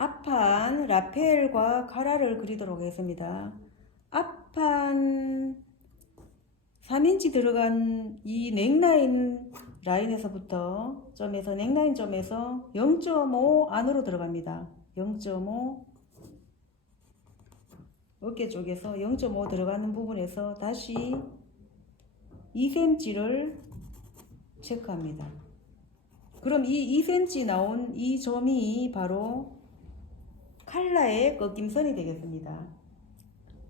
앞판 라펠과 카라를 그리도록 하겠습니다. 앞판 3인치 들어간 이 넥라인 라인에서부터 점에서 넥라인 점에서 0.5 안으로 들어갑니다. 0.5 어깨 쪽에서 0.5 들어가는 부분에서 다시 2cm를 체크합니다. 그럼 이 2cm 나온 이 점이 바로 칼라의 꺾임선이 되겠습니다.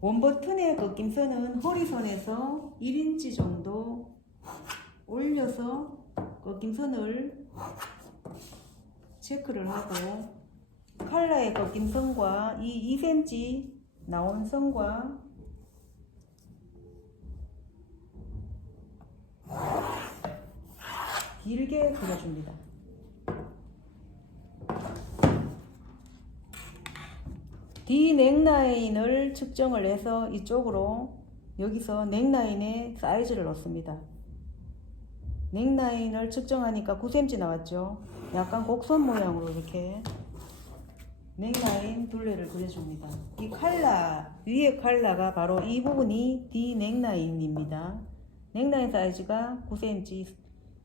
원버튼의 꺾임선은 허리선에서 1인치 정도 올려서 꺾임선을 체크를 하고, 칼라의 꺾임선과 이 2cm 나온 선과 길게 그려줍니다. D 넥라인을 측정을 해서 이쪽으로 여기서 넥라인의 사이즈를 넣습니다. 넥라인을 측정하니까 9cm 나왔죠. 약간 곡선 모양으로 이렇게 넥라인 둘레를 그려줍니다. 이 칼라, 위에 칼라가 바로 이 부분이 D 넥라인입니다. 넥라인 사이즈가 9cm,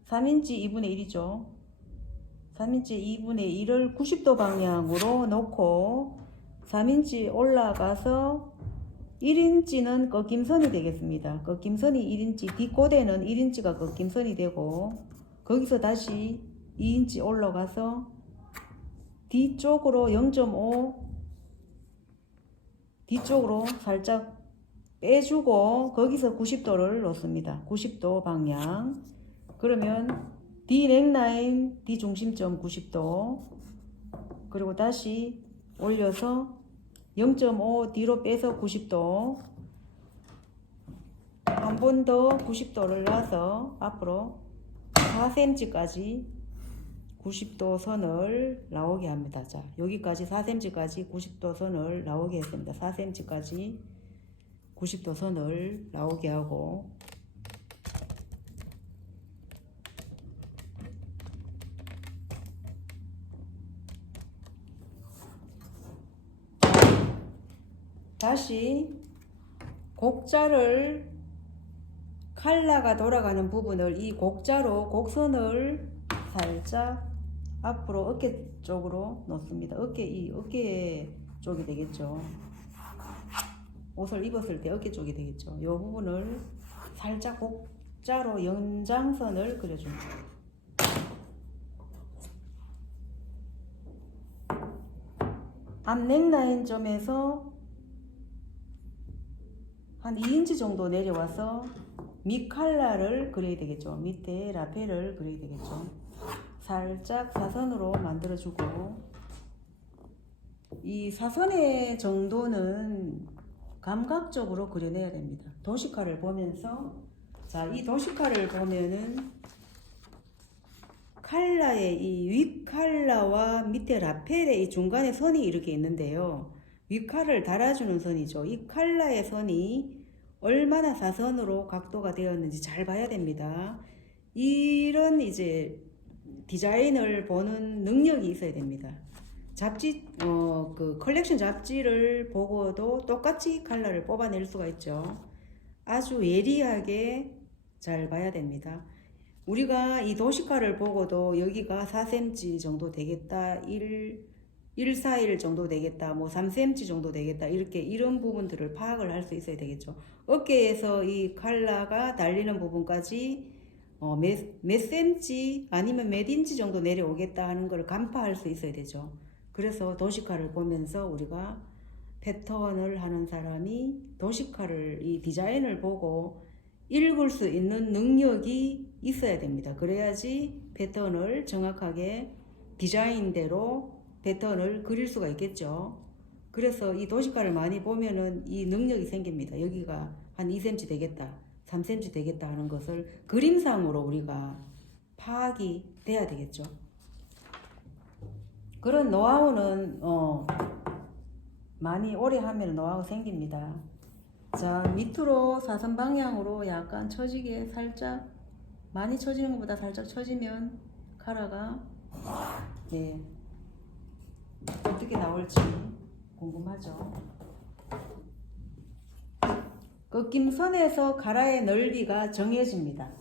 3인치 2분의 1이죠. 3인치 2분의 1을 90도 방향으로 놓고 3인치 올라가서 1인치는 꺾임선이 되겠습니다. 꺾임선이 1인치, 뒷고대는 1인치가 꺾임선이 되고, 거기서 다시 2인치 올라가서 뒤쪽으로 0.5 뒤쪽으로 살짝 빼주고 거기서 90도를 놓습니다. 90도 방향. 그러면 D 넥라인 D 중심점 90도, 그리고 다시 올려서 0.5 뒤로 빼서 90도, 한 번 더 90도를 놔서 앞으로 4cm까지 90도 선을 나오게 합니다. 자, 여기까지 4cm까지 90도 선을 나오게 했습니다. 4cm까지 90도 선을 나오게 하고, 다시 곡자를, 칼라가 돌아가는 부분을 이 곡자로 곡선을 살짝 앞으로 어깨 쪽으로 놓습니다. 어깨 쪽이 되겠죠. 옷을 입었을 때 어깨 쪽이 되겠죠. 이 부분을 살짝 곡자로 연장선을 그려줍니다. 앞 넥라인 점에서 한 2인치 정도 내려와서 밑칼라를 그려야 되겠죠. 밑에 라펠을 그려야 되겠죠. 살짝 사선으로 만들어주고, 이 사선의 정도는 감각적으로 그려내야 됩니다. 도시카를 보면서, 자, 이 도시카를 보면은 칼라의 이 윗칼라와 밑에 라펠의 이 중간에 선이 이렇게 있는데요. 윗칼을 달아주는 선이죠. 이 칼라의 선이 얼마나 사선으로 각도가 되었는지 잘 봐야 됩니다. 이런 이제 디자인을 보는 능력이 있어야 됩니다. 잡지, 그 컬렉션 잡지를 보고도 똑같이 칼라를 뽑아낼 수가 있죠. 아주 예리하게 잘 봐야 됩니다. 우리가 이 도시카를 보고도 여기가 4cm 정도 되겠다, 141 정도 되겠다, 뭐 3cm 정도 되겠다, 이렇게 이런 부분들을 파악을 할 수 있어야 되겠죠. 어깨에서 이 칼라가 달리는 부분까지 몇 cm 아니면 몇 인치 정도 내려오겠다 하는 걸 간파할 수 있어야 되죠. 그래서 도시카를 보면서 우리가 패턴을 하는 사람이 도시카를, 이 디자인을 보고 읽을 수 있는 능력이 있어야 됩니다. 그래야지 패턴을 정확하게 디자인대로 패턴을 그릴 수가 있겠죠. 그래서 이 도시카를 많이 보면은 이 능력이 생깁니다. 여기가 한 2cm 되겠다, 3cm 되겠다 하는 것을 그림상으로 우리가 파악이 돼야 되겠죠. 그런 노하우는 많이 오래 하면 노하우 생깁니다. 자, 밑으로 사선 방향으로 약간 처지게, 살짝 많이 처지는 것보다 살짝 처지면 카라가, 네, 어떻게 나올지 궁금하죠. 꺾임선에서 가라의 넓이가 정해집니다.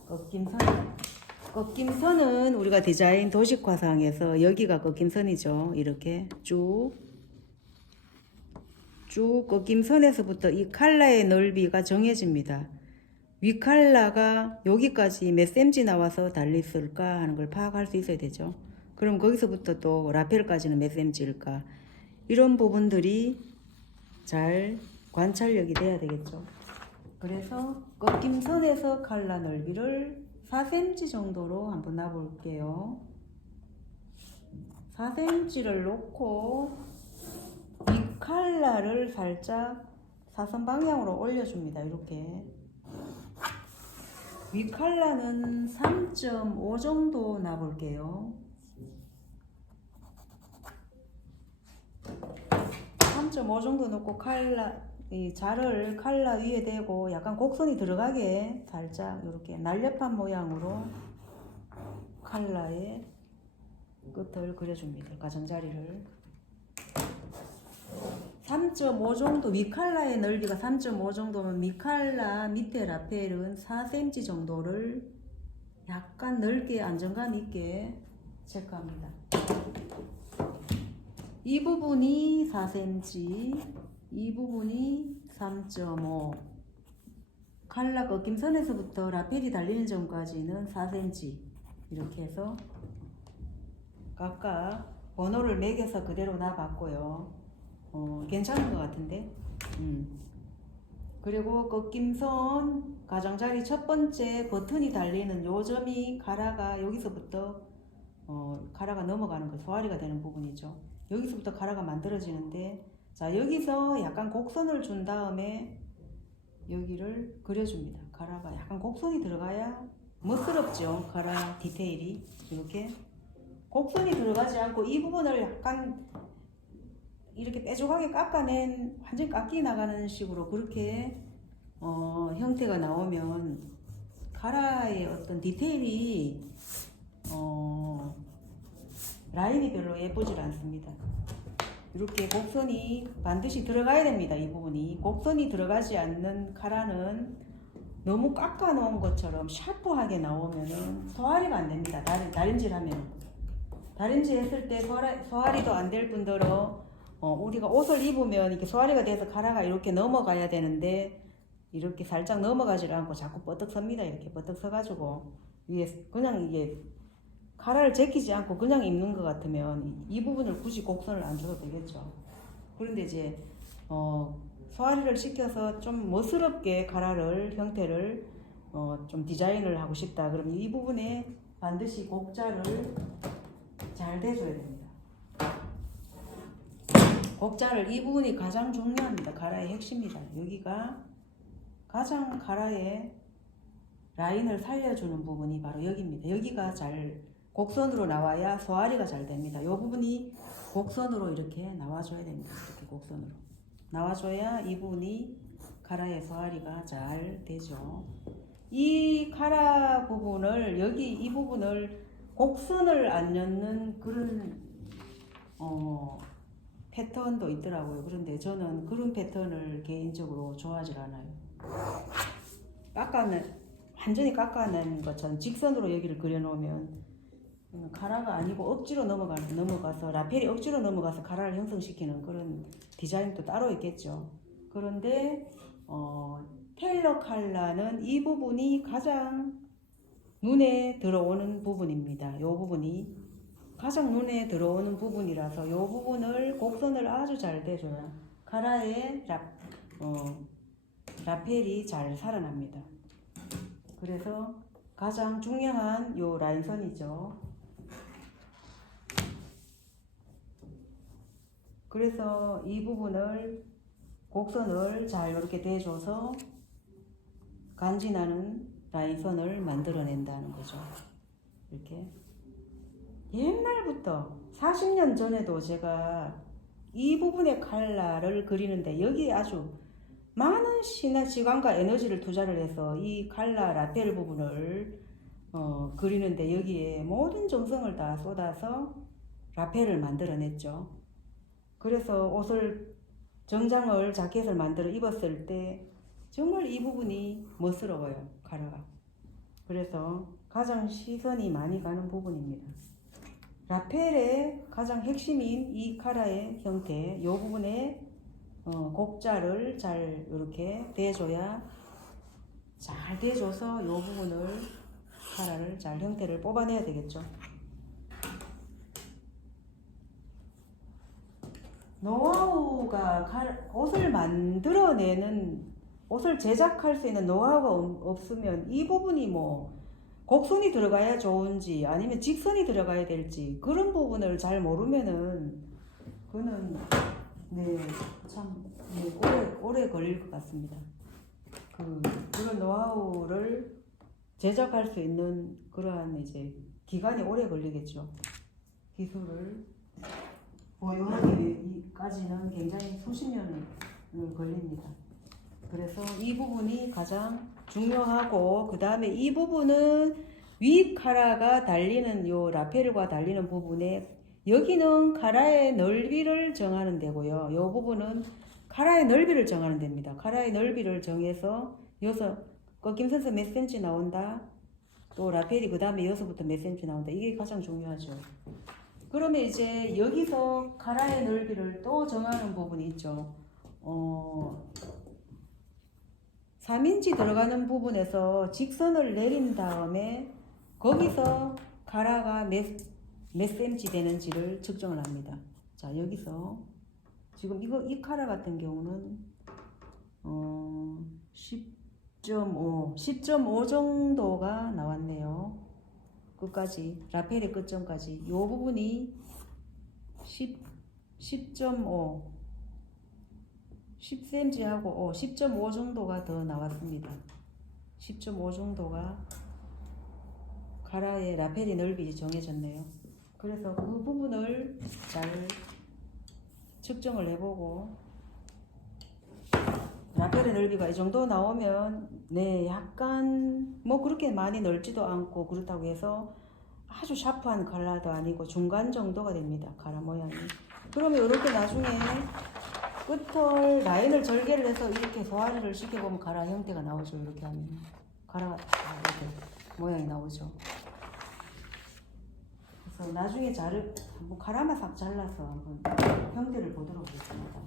꺾임선은 우리가 디자인 도식화상에서 여기가 꺾임선이죠. 이렇게 쭉 꺾임선에서부터 이 칼라의 넓이가 정해집니다. 위 칼라가 여기까지 몇 cm 나와서 달렸을까 하는 걸 파악할 수 있어야 되죠. 그럼 거기서부터 또 라펠까지는 몇 cm일까? 이런 부분들이 잘 관찰력이 돼야 되겠죠. 그래서 꺾임선에서 칼라 넓이를 4cm 정도로 한번 놔볼게요. 4cm를 놓고 이 칼라를 살짝 사선 방향으로 올려줍니다. 이렇게 위 칼라는 3.5 정도 놔볼게요. 3.5 정도 넣고 이 자를 칼라 위에 대고 약간 곡선이 들어가게 살짝 이렇게 날렵한 모양으로 칼라의 끝을 그려줍니다. 가장자리를 3.5 정도, 위칼라의 넓이가 3.5 정도면 위칼라 밑에 라펠은 4cm 정도를 약간 넓게 안정감 있게 체크합니다. 이 부분이 4cm, 이 부분이 3.5. 칼라 꺾임선에서부터 라펠이 달리는 점까지는 4cm. 이렇게 해서 각각 번호를 매겨서 그대로 놔봤고요. 괜찮은 것 같은데. 그리고 꺾임선 가장자리 첫 번째 버튼이 달리는 요 점이 가라가 여기서부터 가라가 넘어가는 거, 소화리가 되는 부분이죠. 여기서부터 가라가 만들어지는데, 자, 여기서 약간 곡선을 준 다음에 여기를 그려줍니다. 가라가 약간 곡선이 들어가야 멋스럽죠. 가라 디테일이 이렇게 곡선이 들어가지 않고 이 부분을 약간 이렇게 뾰족하게 깎아낸, 완전 깎이 나가는 식으로 그렇게 형태가 나오면 가라의 어떤 디테일이 라인이 별로 예쁘질 않습니다. 이렇게 곡선이 반드시 들어가야 됩니다. 이 부분이 곡선이 들어가지 않는 카라는 너무 깎아 놓은 것처럼 샤프하게 나오면은 소화리가 안 됩니다. 다림질 하면 다림질 했을 때 소화리도 안 될 뿐더러 우리가 옷을 입으면 이렇게 소화리가 돼서 가라가 이렇게 넘어가야 되는데 이렇게 살짝 넘어가지 않고 자꾸 뻗떡 섭니다. 이렇게 뻗떡 서가지고 위에 그냥 이게 가라를 제끼지 않고 그냥 입는 것 같으면 이 부분을 굳이 곡선을 안 줘도 되겠죠. 그런데 이제 소화리를 시켜서 좀 멋스럽게 가라를 형태를 좀 디자인을 하고 싶다. 그럼 이 부분에 반드시 곡자를 잘 대줘야 됩니다. 곡자를 이 부분이 가장 중요합니다. 가라의 핵심이다. 여기가 가장 가라의 라인을 살려주는 부분이 바로 여기입니다. 여기가 잘 곡선으로 나와야 소화리가 잘 됩니다. 이 부분이 곡선으로 이렇게 나와줘야 됩니다. 이렇게 곡선으로 나와줘야 이 부분이 가라의 소화리가 잘 되죠. 이 가라 부분을 이 부분을 곡선을 안 넣는 그런 패턴도 있더라고요. 그런데 저는 그런 패턴을 개인적으로 좋아하지 않아요. 완전히 깎아낸 것처럼 직선으로 여기를 그려놓으면 가라가 아니고 억지로 넘어가서 라펠이 억지로 넘어가서 가라를 형성시키는 그런 디자인도 따로 있겠죠. 그런데 테일러 칼라는 이 부분이 가장 눈에 들어오는 부분입니다. 이 부분이 가장 눈에 들어오는 부분이라서 이 부분을 곡선을 아주 잘 대줘야 가라의 라펠이 잘 살아납니다. 그래서 가장 중요한 요 라인선이죠. 그래서 이 부분을 곡선을 잘 이렇게 대줘서 간지나는 라인선을 만들어낸다는 거죠. 이렇게 옛날부터 40년 전에도 제가 이 부분의 칼라를 그리는데 여기에 아주 많은 시간과 에너지를 투자를 해서 이 칼라 라펠 부분을 그리는데 여기에 모든 정성을 다 쏟아서 라펠을 만들어냈죠. 그래서 정장을 자켓을 만들어 입었을 때 정말 이 부분이 멋스러워요, 카라가. 그래서 가장 시선이 많이 가는 부분입니다. 라펠의 가장 핵심인 이 카라의 형태, 이 부분에 곡자를 잘 이렇게 대줘야, 잘 대줘서 이 부분을, 카라를 잘 형태를 뽑아내야 되겠죠. 노하우가 옷을 만들어내는, 옷을 제작할 수 있는 노하우가 없으면 이 부분이 뭐 곡선이 들어가야 좋은지 아니면 직선이 들어가야 될지 그런 부분을 잘 모르면은 그거는 참 오래 걸릴 것 같습니다. 그런 노하우를 제작할 수 있는 그러한 이제 기간이 오래 걸리겠죠. 기술을 보유하기까지는 굉장히 수십 년을 걸립니다. 그래서 이 부분이 가장 중요하고, 그 다음에 이 부분은 위 카라가 달리는, 요 라펠과 달리는 부분에 여기는 카라의 넓이를 정하는 데고요. 요 부분은 카라의 넓이를 정하는 데입니다. 카라의 넓이를 정해서 여기서 꺾임선에서 몇 센치 나온다, 또 라펠이 그 다음에 여기서부터 몇 센치 나온다, 이게 가장 중요하죠. 그러면 이제 여기서 카라의 넓이를 또 정하는 부분이 있죠. 3인치 들어가는 부분에서 직선을 내린 다음에 거기서 카라가 몇 cm 되는지를 측정을 합니다. 자, 여기서 지금 이 카라 같은 경우는 10.5 정도가 나왔네요. 끝까지, 라펠의 끝점까지 이 부분이 10.5 10cm 하고 10.5 정도가 더 나왔습니다. 10.5 정도가 카라의 라펠의 넓이 정해졌네요. 그래서 그 부분을 잘 측정을 해보고, 라펠의 넓이가 이 정도 나오면 약간 뭐 그렇게 많이 넓지도 않고 그렇다고 해서 아주 샤프한 컬러도 아니고 중간 정도가 됩니다, 카라 모양이. 그러면 이렇게 나중에 끝을 라인을 절개를 해서 이렇게 소화를 시켜보면 카라 형태가 나오죠. 이렇게 하면 카라가 이렇게 모양이 나오죠. 그래서 나중에 카라만 싹 잘라서 한번 형태를 보도록 하겠습니다.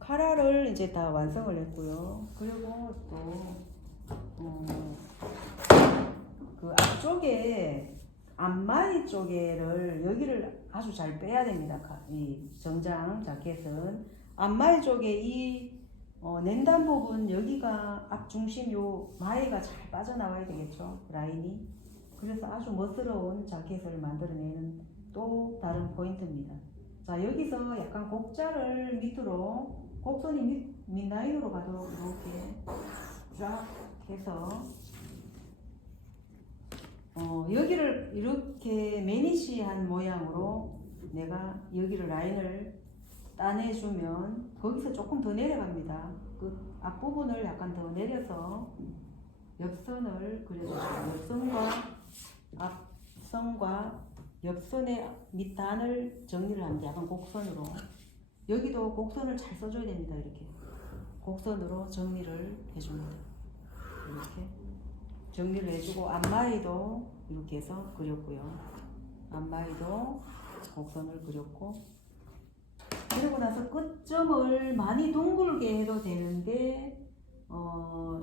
카라를 이제 다 완성을 했고요. 그리고 또 그 앞쪽에 앞마이 쪽에를 여기를 아주 잘 빼야 됩니다. 이 정장 자켓은 앞마이 쪽에 이 낸단 부분, 여기가 앞중심 요 마이가 잘 빠져나와야 되겠죠, 라인이. 그래서 아주 멋스러운 자켓을 만들어내는 또 다른 포인트입니다. 자, 여기서 약간 곡자를 밑으로, 곡선이 밑라인으로 가도 이렇게 쫙 해서 여기를 이렇게 매니시한 모양으로 내가 여기를 라인을 따내주면 거기서 조금 더 내려갑니다. 그 앞부분을 약간 더 내려서 옆선을 그려주시고, 앞선과 옆선의 밑단을 정리를 합니다. 약간 곡선으로. 여기도 곡선을 잘 써줘야 됩니다. 이렇게 곡선으로 정리를 해줍니다. 이렇게 정리를 해주고, 앞마이도 이렇게 해서 그렸고요. 앞마이도 곡선을 그렸고, 그리고 나서 끝점을 많이 둥글게 해도 되는데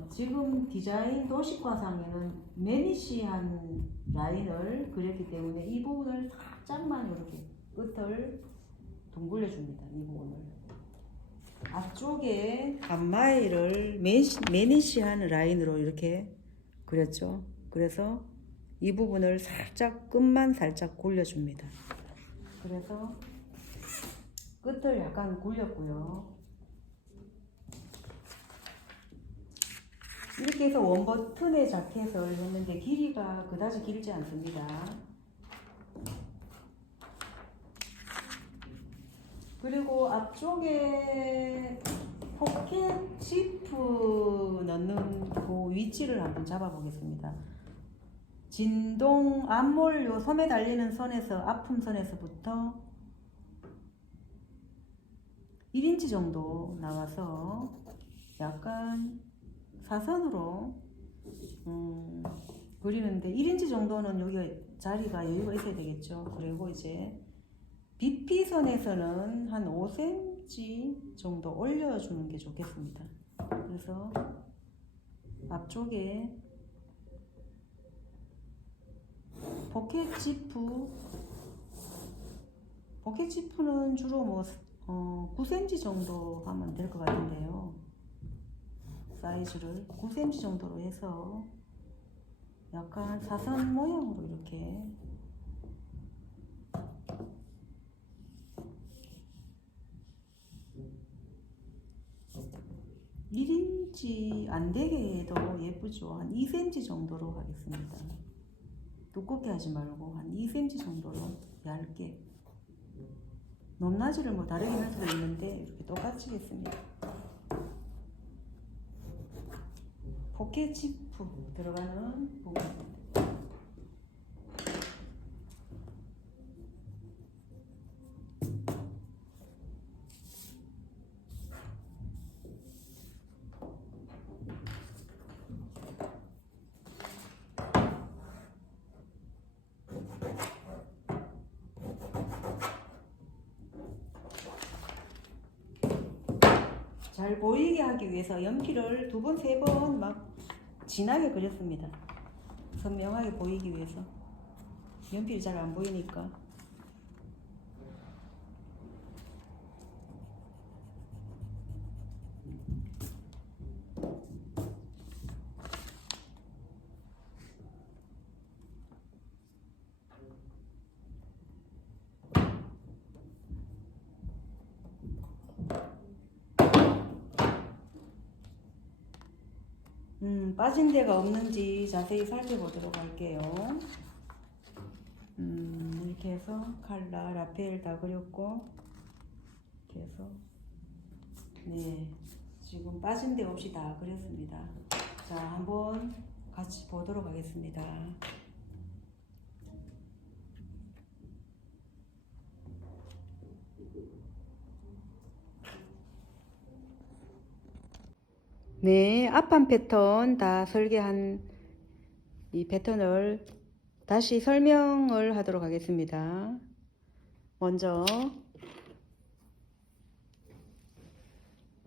지금 디자인 도식화상에는 매니시한 라인을 그렸기 때문에 이 부분을 살짝만 이렇게 끝을 둥글려 줍니다. 이 부분을 앞쪽에 앞마이를 매니시한 라인으로 이렇게 그렸죠. 그래서 이 부분을 살짝, 끝만 살짝 굴려줍니다. 그래서 끝을 약간 굴렸고요. 이렇게 해서 원버튼의 자켓을 했는데 길이가 그다지 길지 않습니다. 그리고 앞쪽에 포켓 지프 넣는 그 위치를 한번 잡아보겠습니다. 진동 앞몰 요 섬에 달리는 선에서, 앞품선에서부터 1인치 정도 나와서 약간 사선으로 그리는데 1인치 정도는 여기 자리가 여유가 있어야 되겠죠. 그리고 이제 BP선에서는 한 5cm 정도 올려주는 게 좋겠습니다. 그래서 앞쪽에 포켓 지프는 주로 뭐 9cm 정도 하면 될 것 같은데요. 사이즈를 9cm 정도로 해서 약간 사선 모양으로 이렇게 (1인치) 안 되게 해도 예쁘죠. 한 2cm 정도로 하겠습니다. 두껍게 하지 말고 한 2cm 정도로 얇게. 높낮이를 뭐 다르게 할 수도 있는데 이렇게 똑같이 했습니다. 포켓 지프 들어가는 부분입니다. 잘 보이게 하기 위해서 연필을 2번, 3번 막 진하게 그렸습니다. 선명하게 보이기 위해서. 연필이 잘 안 보이니까. 빠진 데가 없는지 자세히 살펴보도록 할게요. 이렇게 해서 칼라, 라펠 다 그렸고, 이렇게 해서, 네, 지금 빠진 데 없이 다 그렸습니다. 자, 한번 같이 보도록 하겠습니다. 네, 앞판 패턴 다 설계한 이 패턴을 다시 설명을 하도록 하겠습니다. 먼저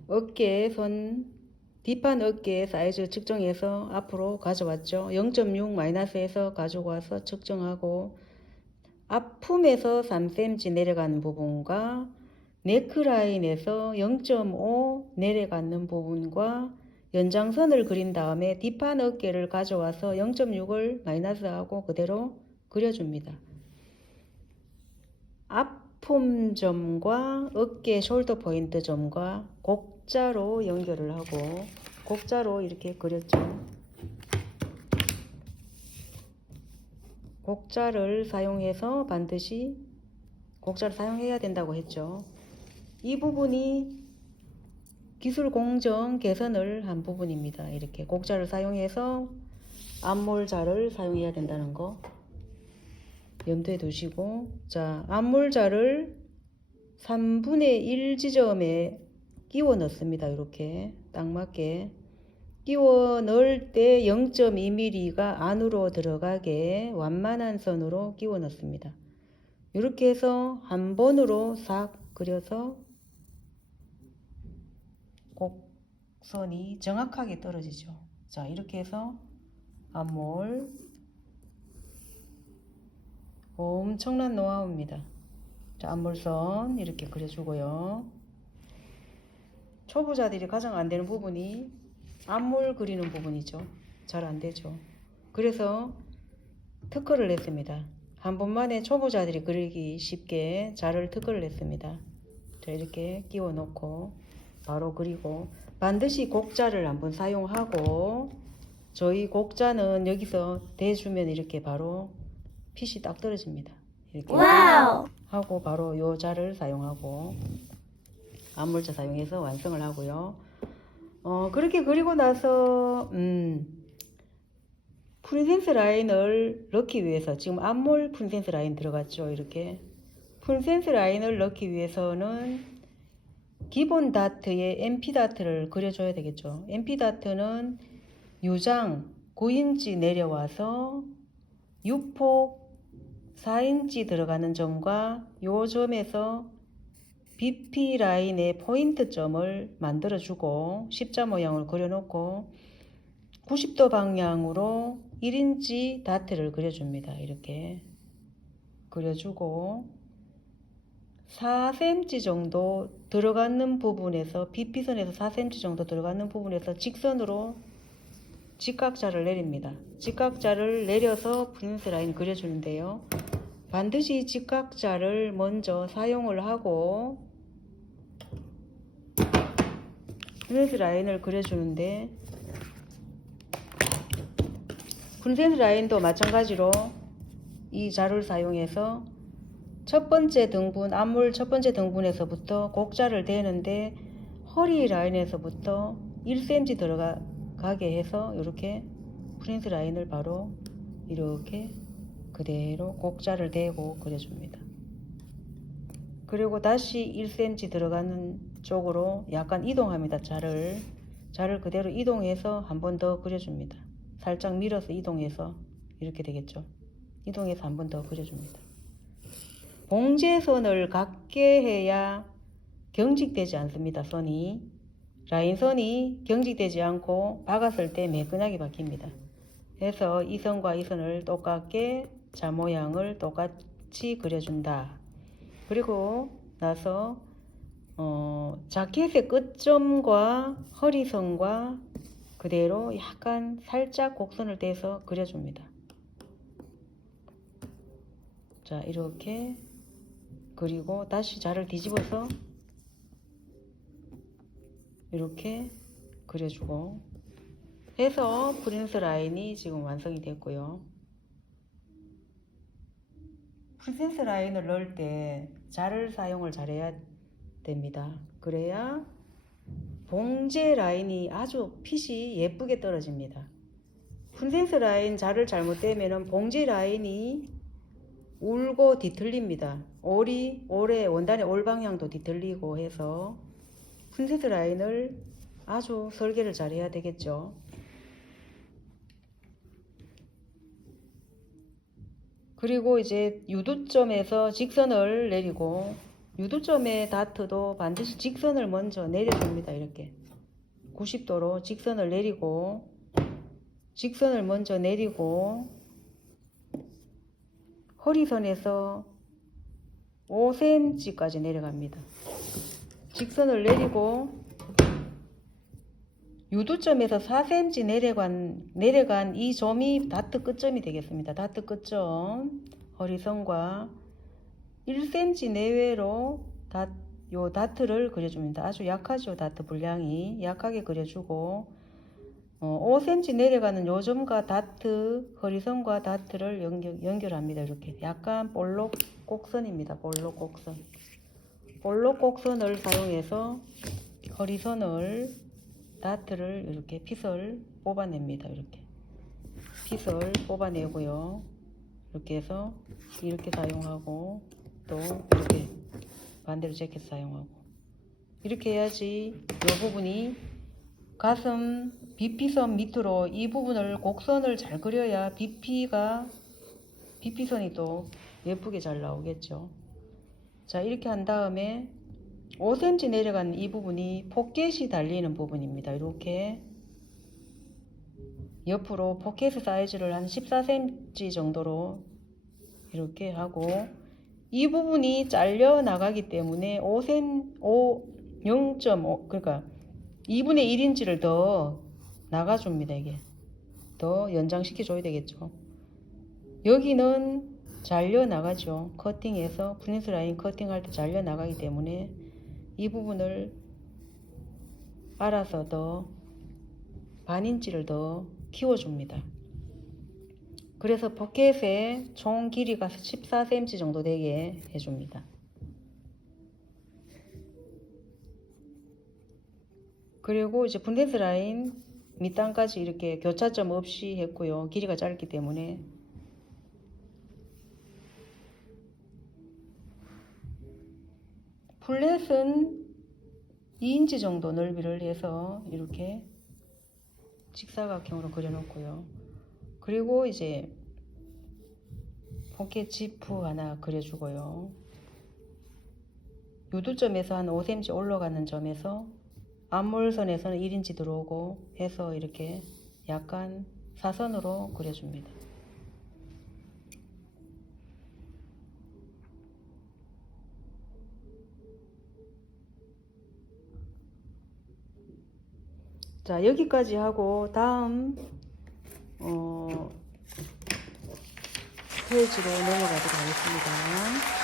어깨 선 뒷판 어깨 사이즈 측정해서 앞으로 가져왔죠. 0.6 마이너스에서 가지고 와서 측정하고 앞품에서 3cm 내려가는 부분과 네크라인에서 0.5 내려가는 부분과 연장선을 그린 다음에 뒷판 어깨를 가져와서 0.6을 마이너스하고 그대로 그려줍니다. 앞품점과 어깨 숄더 포인트 점과 곡자로 연결을 하고 곡자로 이렇게 그렸죠. 곡자를 사용해서 반드시 곡자를 사용해야 된다고 했죠. 이 부분이 기술 공정 개선을 한 부분입니다. 이렇게 곡자를 사용해서 앞몰자를 사용해야 된다는 거 염두에 두시고, 자, 앞몰자를 3분의 1 지점에 끼워 넣습니다. 이렇게 딱 맞게 끼워 넣을 때 0.2mm가 안으로 들어가게 완만한 선으로 끼워 넣습니다. 이렇게 해서 한 번으로 싹 그려서 곡선이 정확하게 떨어지죠. 자, 이렇게 해서 앞몰 엄청난 노하우입니다. 자, 앞몰선 이렇게 그려주고요. 초보자들이 가장 안 되는 부분이 앞몰 그리는 부분이죠. 잘 안 되죠. 그래서 특허를 냈습니다. 한 번만에 초보자들이 그리기 쉽게 자를 특허를 냈습니다. 자, 이렇게 끼워 놓고 바로 그리고 반드시 곡자를 한번 사용하고, 저희 곡자는 여기서 대주면 이렇게 바로 핏이 딱 떨어집니다. 이렇게 와우! 하고 바로 요 자를 사용하고 앞몰자 사용해서 완성을 하고요. 그렇게 그리고 나서 프린세스 라인을 넣기 위해서 지금 앞몰 프린세스 라인 들어갔죠. 이렇게 프린세스 라인을 넣기 위해서는 기본 다트에 MP 다트를 그려줘야 되겠죠. MP 다트는 유장 9인치 내려와서 유폭 4인치 들어가는 점과 요 점에서 BP 라인의 포인트점을 만들어주고 십자 모양을 그려놓고 90도 방향으로 1인치 다트를 그려줍니다. 이렇게 그려주고 4cm 정도 들어가는 부분에서 BP선에서 4cm 정도 들어가는 부분에서 직선으로 직각자를 내립니다. 직각자를 내려서 프린스 라인 그려주는데요. 반드시 직각자를 먼저 사용을 하고 프린스 라인을 그려주는데, 프린스 라인도 마찬가지로 이 자를 사용해서 첫 번째 등분, 앞물 첫 번째 등분에서부터 곡자를 대는데 허리 라인에서부터 1cm 들어가게 해서 이렇게 프린스 라인을 바로 이렇게 그대로 곡자를 대고 그려줍니다. 그리고 다시 1cm 들어가는 쪽으로 약간 이동합니다. 자를 그대로 이동해서 한 번 더 그려줍니다. 살짝 밀어서 이동해서 이렇게 되겠죠. 이동해서 한 번 더 그려줍니다. 봉제선을 같게 해야 경직되지 않습니다. 선이 라인선이 경직되지 않고 박았을 때 매끈하게 박힙니다. 그래서 이 선과 이 선을 똑같게 자 모양을 똑같이 그려준다. 그리고 나서 자켓의 끝점과 허리선과 그대로 약간 살짝 곡선을 떼서 그려줍니다. 자, 이렇게 그리고 다시 자를 뒤집어서 이렇게 그려주고 해서 프린스 라인이 지금 완성이 됐고요. 프린스 라인을 넣을 때 자를 사용을 잘해야 됩니다. 그래야 봉제 라인이 아주 핏이 예쁘게 떨어집니다. 프린스 라인 자를 잘못되면 봉제 라인이 울고 뒤틀립니다. 올의 원단의 올 방향도 뒤틀리고 해서 프린세스 라인을 아주 설계를 잘 해야 되겠죠. 그리고 이제 유두점에서 직선을 내리고 유두점의 다트도 반드시 직선을 먼저 내려줍니다. 이렇게 90도로 직선을 내리고 직선을 먼저 내리고 허리선에서 5cm까지 내려갑니다. 직선을 내리고 유두점에서 4cm 내려간 이 점이 다트 끝점이 되겠습니다. 다트 끝점 허리선과 1cm 내외로 요 다트를 그려줍니다. 아주 약하죠. 다트 분량이 약하게 그려주고 5cm 내려가는 요 점과 다트 허리선과 다트를 연결합니다. 이렇게 약간 볼록 곡선입니다. 볼록 곡선. 볼록 곡선을 사용해서 허리선을 다트를 이렇게 핏을 뽑아냅니다. 이렇게 핏을 뽑아내고요. 이렇게 해서 이렇게 사용하고 또 이렇게 반대로 재킷 사용하고 이렇게 해야지 이 부분이 가슴 BP선 밑으로 이 부분을 곡선을 잘 그려야 BP선이 또 예쁘게 잘 나오겠죠. 자, 이렇게 한 다음에 5cm 내려간 이 부분이 포켓이 달리는 부분입니다. 이렇게 옆으로 포켓 사이즈를 한 14cm 정도로 이렇게 하고 이 부분이 잘려 나가기 때문에 0.5 그러니까 2분의 1인치를 더 나가줍니다. 이게 더 연장시켜 줘야 되겠죠. 여기는 잘려 나가죠. 커팅해서 프린스 라인 커팅할 때 잘려 나가기 때문에 이 부분을 알아서 더 반인치를 더 키워줍니다. 그래서 포켓의 총 길이가 14cm 정도 되게 해줍니다. 그리고 이제 프린스 라인 밑단까지 이렇게 교차점 없이 했고요. 길이가 짧기 때문에 플랫은 2인치 정도 넓이를 해서 이렇게 직사각형으로 그려놓고요. 그리고 이제 포켓 지프 하나 그려주고요. 요두점에서 한 5cm 올라가는 점에서 앞몰선에서는 1인치 들어오고 해서 이렇게 약간 사선으로 그려줍니다. 자, 여기까지 하고 다음 페이지로 넘어가도록 하겠습니다.